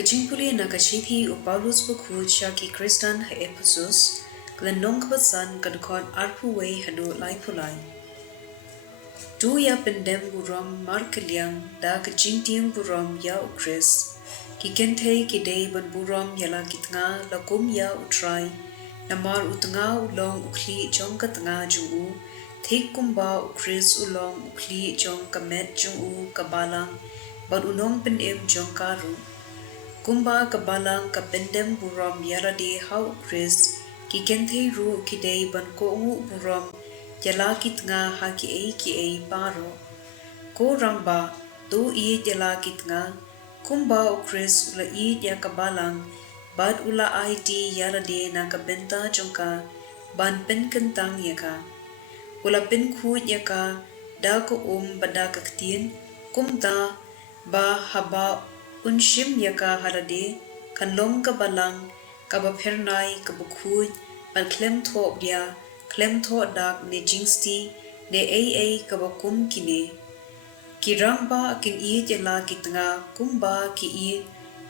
Jingpule na kachithi o Paulus buku shaki Kristan ha Ephesus klan nongkwasan kadkon arpuway hado lai pulai. Tu ya pendem buram markeliang da kajingtiang buram ya ukris ki kentei ki day ban buram yala kitnga lakum ya utrai namar utnga ulong ukli jong katnga jungu thik kumba ukris ulong ukli jong kamet jungu kabalang ban unong penem jong karu kumba kabalang kapendem buram yarade hau ukris ki kentei ru ki day ban koongu buram yala kitnga ha ki ei paro ko ramba do i yala kitnga kumba ukris ula i ya kabalang bad ula it yarade na kabenta jongka ban pen kentang yaka ula pen khu yaka da ko bada ka ktien kumta ba haba unshim yaka harade kanlong kabalang kabapernai kabukhu ban klem tho dia klem tho dak ne jingsti ne ai kabakum kine kiramba kin i jala kitnga kumba ki i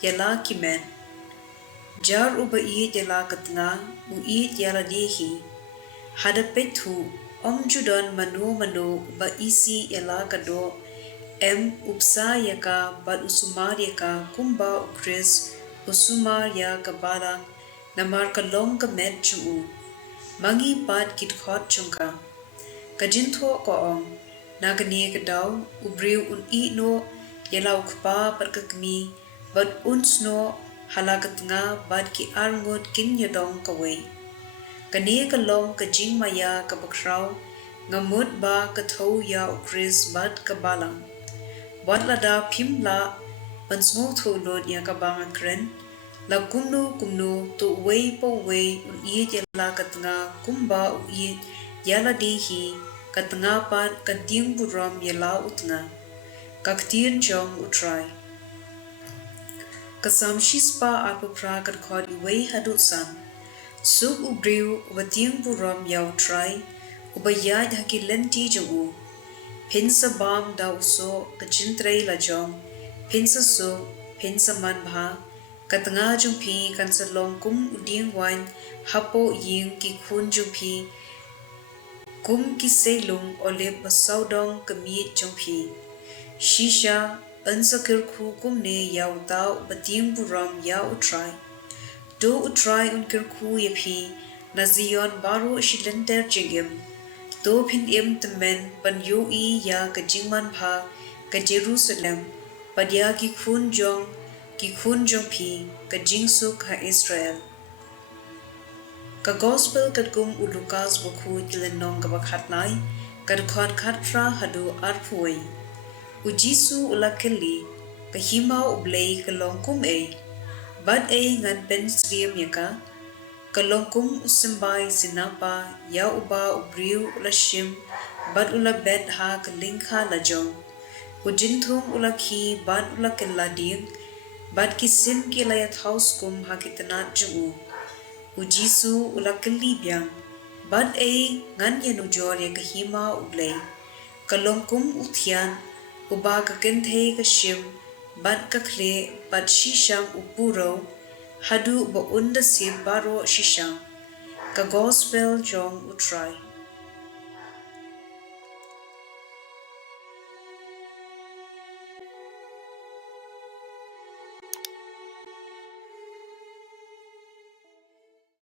jala kimen jar uba i jala katnga u i jala dehi hada pethu omjudan mano ba isi jala kado upsa yaka bad usumar yaka kumba ukris usumar ya kabalang namar kalong kamet chungu mangi pad kit khot chungka kajintho ko ong nagani kadaw ubriu i no yalaw kpa parkakmi bad unsno halakat nga bad ki arngot kin yadong kaway kani kalong kajing maya kabakraw ngamut ba katho ya ukris bad kabalang Wadlada pimla pansmo tholod ya kabanga kren la kumno to way po way un i yala katnga kumba u i yala dehi katnga pat kating buram yala utnga ktien jong utrai kasam shispa apapra katkhod way hadutsan suk ubriu wating buram ya utrai ubaya dhaki lenti jongu Pinsa bam da uso kacintrai la jong, pinsa so, pinsa man bha, katanga jung pi kansa long kum uding wan, hapo ying ki khun jung pi, kum ki selung ole basaudong kamiit jung pi. Shisha, ansa kirku kum ne yaw tau bating buram ya utrai. Do utrai un kirku ye pi, na zion baru shilenter jingim. Do pin temen pan yo i ya ka jingman pha ka Jerusalem padya ki khun jong pi ka jingsuk ha Israel ka gospel kat kum u Lukas bukhu kilenong ka bakhatnai kad khot khatra hadu arphuai u Jisu ulakeli ka hima u Blei ka longkum bad ngan pen sriem yaka kalongkum usimbai sinapa ya uba ubriu ulashim bad ula bet ha kalingha lajong ujinthum ulakhi bad ula kellading bad kisim ki layat house kum ha kitna jungu ujisu ulakli byang bad ngan yanu jor ya kahima ublei kalongkum uthian uba ka kenthe ka shim bad ka khle bad shisham upuro hadu ba unda si baro shishang ka gospel jong utrai